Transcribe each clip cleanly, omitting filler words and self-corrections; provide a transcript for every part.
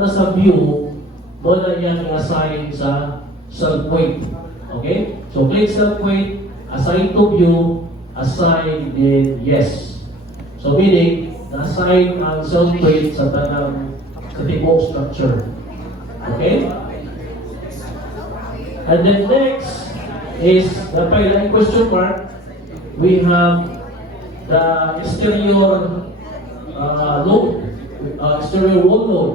na sa view, mo na yan i-assign sa self-weight. Okay? So, click self-weight, assign to view, assign then yes. So, meaning, na-assign ang self-weight sa tanang katibok structure. Okay? And then next is the final question mark. We have the exterior load, exterior wall load,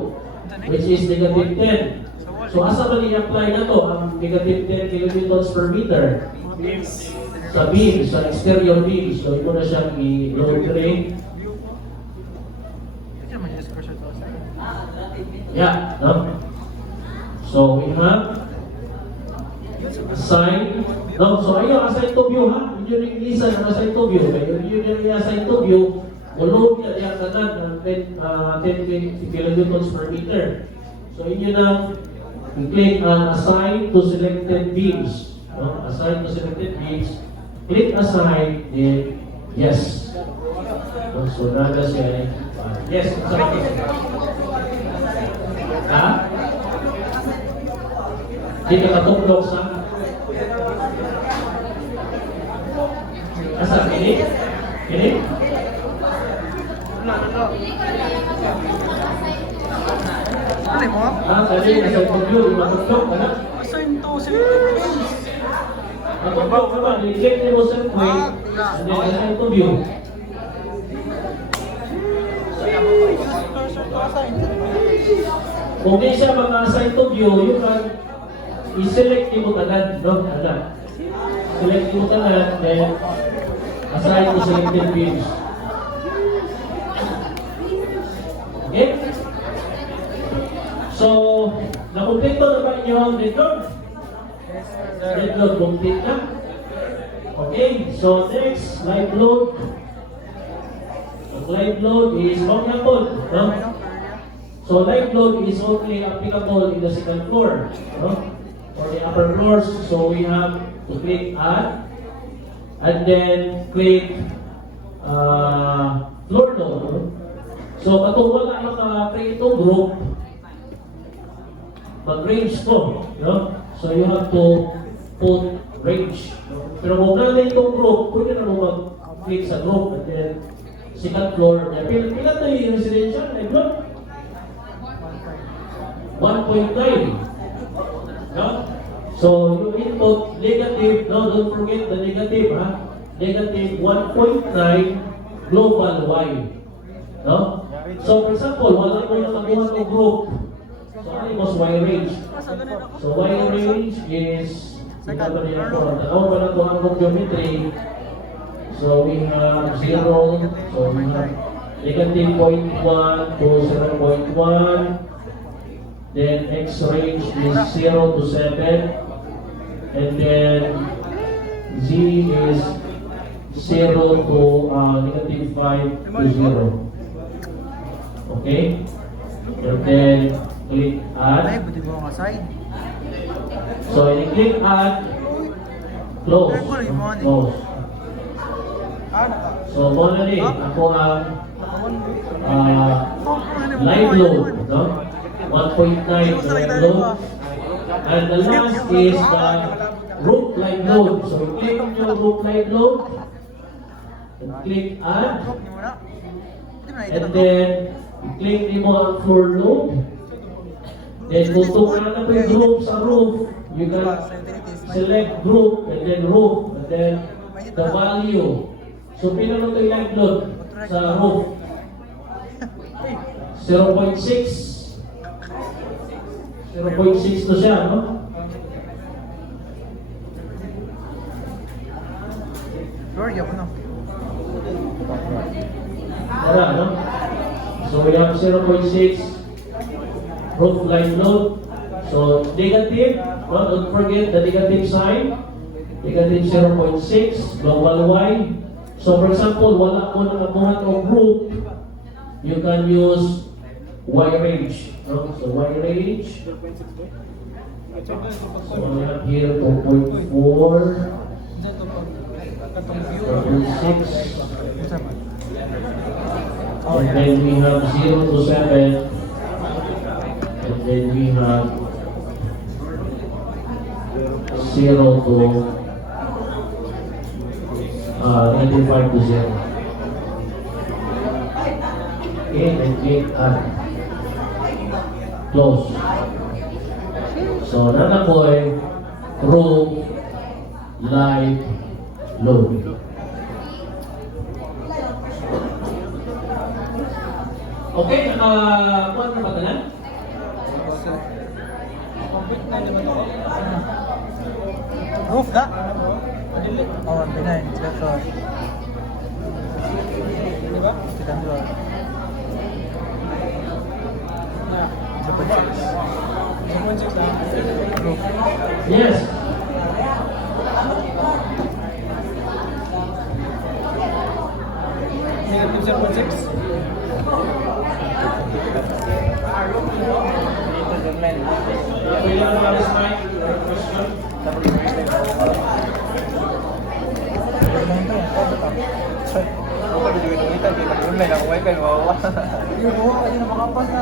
which is negative 10. So, asa man i-apply na to ang negative 10 kilonewtons per meter? Sa beam, sa exterior beam. So, ito na siyang i-load rate. Yeah, no? So, we have assign. No, so ayun, assign to view, ha? Yun yung isa na assign to view. Yun yung i-assign to view. Load niya yung kanan ng 10 kilonewtons per meter. So, yun ang i-click ang assign to selected beams. No? Assign to selected beams. Click assign, then yes. So, nada siya yes. Ha? Hindi ka katuklok sa asa? Kini? Kini? Ano mo? Tadi nasa video, matuklok ka na? Assign to selected. Matuklok ka ba? I-check mo sa point, and then assign to view. Kung di siya mag-assign to view, yung i-select mo tagad, no? Select mo tagad, then assign to selected views. Okay? So, nakumpleto na ba inyo ang red load? Red load, complete na. Okay, so next, live load. Ang live load is variable, no? So live load is only applicable in the second floor, no? For the upper floors, so we have to click add, and then click floor load. No? So katong wala maka-create itong group, mag-range to, no? So you have to put range. No? Pero kung natin itong group, pwede na mo mag-click sa group, and then second floor. Pila na yung residential live load? 1.9. No? So, you input negative, no, don't forget the negative, ha? Negative 1.9 global Y. No? So, for example, wala mo nakakuha ng group. So, ano yung most Y range? So, Y range is, ito ba niya ito? Tanaw pa na ito ang geometry. So, we have 0, so we have negative 0.1 to 0.1. Then X range is 0 to 7, and then Z is 0 to negative 5 to 0. Okay? And then click add. So you click add, close. Close. So muna rin, ako ang live load, no? 1.9 live load. And the last is the roof live load. So click on your roof live load and click add, and then click mo ang floor load. Then kung tumanan na po yung group sa roof, you can select group and then roof and then the value. So pinano ito yung live load sa roof? 0.6. 0.6 to siya, no? Tara, no? So we have 0.6 roof line load. So negative, no? Don't forget the negative sign. Negative 0.6 global Y. So for example, wala ko nakabuhat o group, you can use Y range. No? So Y range. So we have here 2.4, 2.6, and then we have 0 to 7, then we have 0 to -5 to 0. Okay, and click add. Close. So, nanakoy, room, live, load. Okay, nakakuha na ba ka na? Roof na? Oh, 1.9. Selection. Diba? Kita dulu. Roof. Yes. Negative 0.6. Yung buha kasi na makapas na.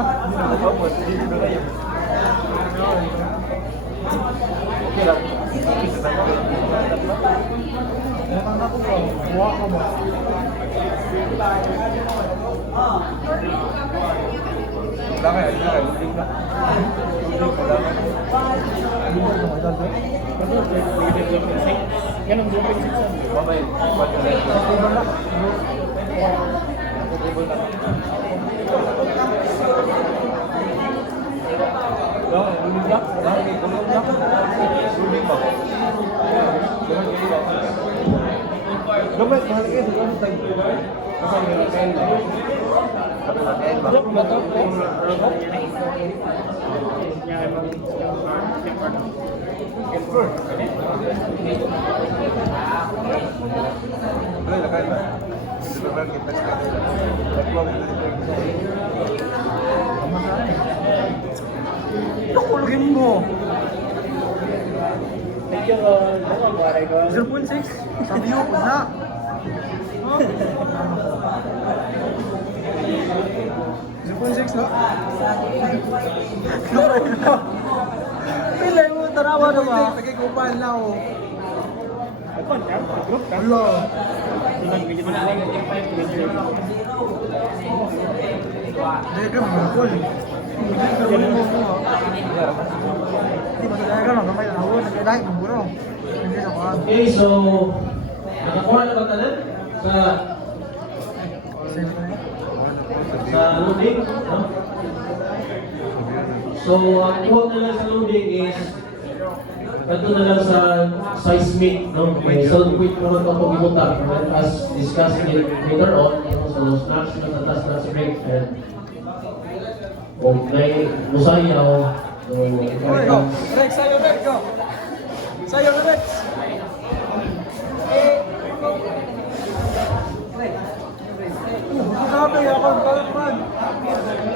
Okay lang. Mukhang ako bro. Buha ka mo. Wala kaya, hindi kaya. Lubig na. Ganun 0.6. Babay. Gamit, mahal kayo. Gamit tayo. Kasama yung kain ba? Nakulugin mo. 0.6. Sabi ko na. 0.6 no? Pilay mo, tarawa na ba? Nagkikupal na ako. Wala. Deka mo, cool. Gawin mo mo. Hindi ba sa deka lang, kamay na ako. Nagkilay mo bro. Hindi sa kuhan. Okay, so nakakuha na ba ka na sa loading? No? So, ang kuha na lang sa loading is ito na lang sa seismic, no? Okay, so quick naman ito pag ibuta. As discussed later on, so snatch na tatas na seismic and kung may musayaw, so Rex, sayo Rex, go! Sayo Rex!